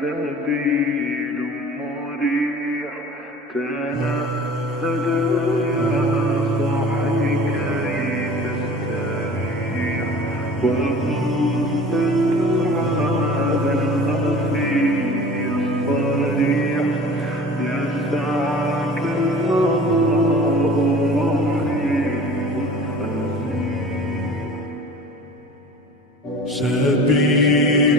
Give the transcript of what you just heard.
سبيل مريح تنهد يا صاحي كي تستريح وغص التراب الخفي الصريح يسعك الله رحيم فسيح سبيل